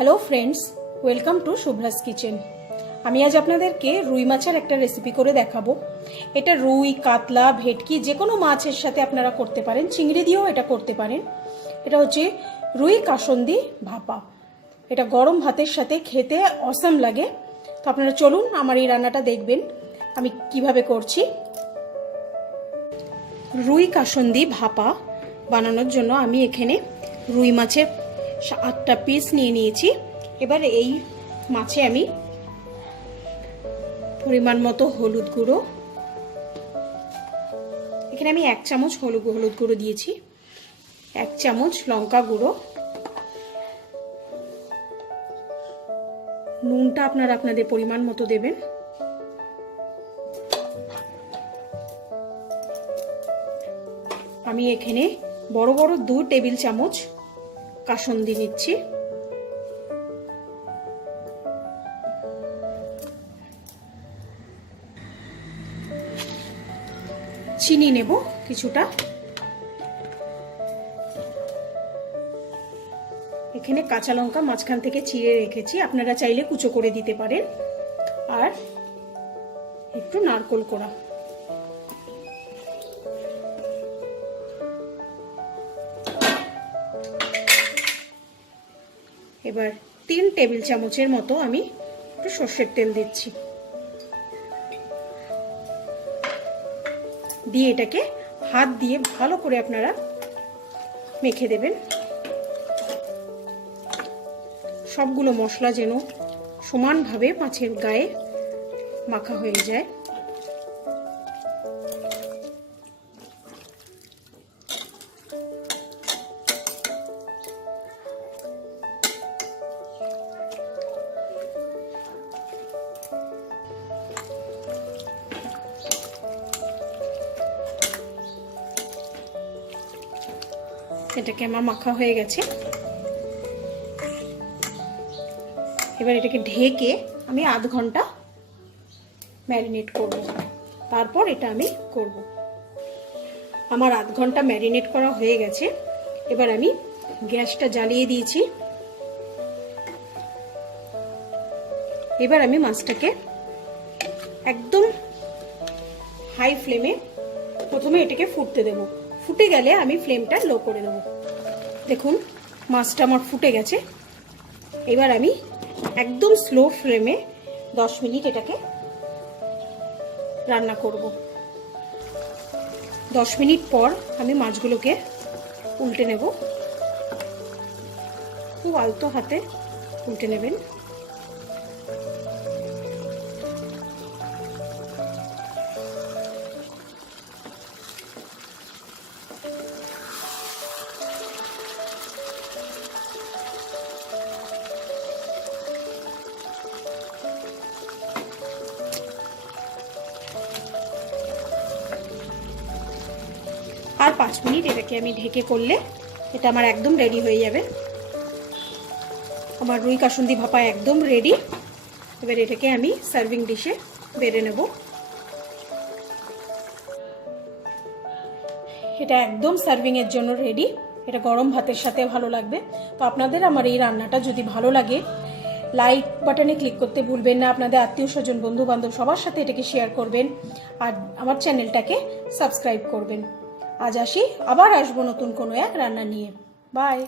Hello friends, welcome to Shubhra's kitchen. আমি আজ আপনাদেরকে রুই মাছের একটা রেসিপি করে দেখাবো। এটা রুই, কাতলা, ভেটকি যে কোনো মাছের সাথে আপনারা করতে পারেন, চিংড়ি দিয়েও এটা করতে পারেন। এটা হচ্ছে রুই কাসন্দি ভাপা। এটা গরম ভাতের সাথে খেতে অসাম লাগে। তো আপনারা চলুন আমার এই রান্নাটা দেখবেন আমি কিভাবে করছি। রুই কাসন্দি ভাপা বানানোর জন্য আমি এখানে রুই মাছের 8টা পিস নিয়ে নিয়েছি। এবার এই মাছে আমি পরিমাণ মতো হলুদ গুঁড়ো, এখানে আমি 1 চামচ হলুদ গুঁড়ো দিয়েছি, 1 চামচ লঙ্কা গুঁড়ো, নুনটা আপনারা আপনাদের পরিমাণ মতো দেবেন, আমি এখানে বড় বড় 2 টেবিল চামচ কাসন্দি নিচ্ছি, চিনি নেব কিছুটা, এখানে কাঁচা লঙ্কা মাঝখান থেকে চিড়ে রেখেছি, আপনারা চাইলে কুচো করে দিতে পারেন, আর একটু নারকেল কোড়া। এবার 3 টেবিল চামচের মতো আমি একটু সর্ষের তেল দিচ্ছি, দিয়ে এটাকে হাত দিয়ে ভালো করে আপনারা মেখে দেবেন। সবগুলো মশলা যেন সমানভাবে মাছের গায়ে মাখা হয়ে যায়। এটাকে আমার মাখা হয়ে গেছে। এবার এটাকে ঢেকে আমি আধ ঘন্টা ম্যারিনেট করব, তারপর এটা আমি করব। আমার আধ ঘন্টা ম্যারিনেট করা হয়ে গেছে। এবার আমি গ্যাসটা জ্বালিয়ে দিয়েছি। এবার আমি মাছটাকে একদম হাই ফ্লেমে প্রথমে এটাকে ফুটতে দেব, ফুটে গেলে আমি ফ্লেমটা লো করে দেব। দেখুন মাছটা আমার ফুটে গেছে। এবার আমি একদম স্লো ফ্লেমে 10 মিনিট এটাকে রান্না করব। 10 মিনিট পর আমি মাছগুলোকে উল্টে নেব, খুব আলতো হাতে উল্টে নেবেন। আর 5 মিনিট এটাকে আমি ঢেকে করলে এটা আমার একদম রেডি হয়ে যাবে। আমার রুই কাসন্দি ভাপা একদম রেডি। এবার এটাকে আমি সার্ভিং ডিশে বেড়ে নেব। এটা একদম সার্ভিং এর জন্য রেডি। এটা গরম ভাতের সাথে ভালো লাগবে। তো আপনাদের আমার এই রান্নাটা যদি ভালো লাগে, লাইক বাটনে ক্লিক করতে ভুলবেন না। আপনাদের আত্মীয় স্বজন, বন্ধু বান্ধব সবার সাথে এটাকে শেয়ার করবেন, আর আমার চ্যানেলটাকে সাবস্ক্রাইব করবেন। আজ আসি, আবার আসবো নতুন কোনো এক রান্না নিয়ে। বাই।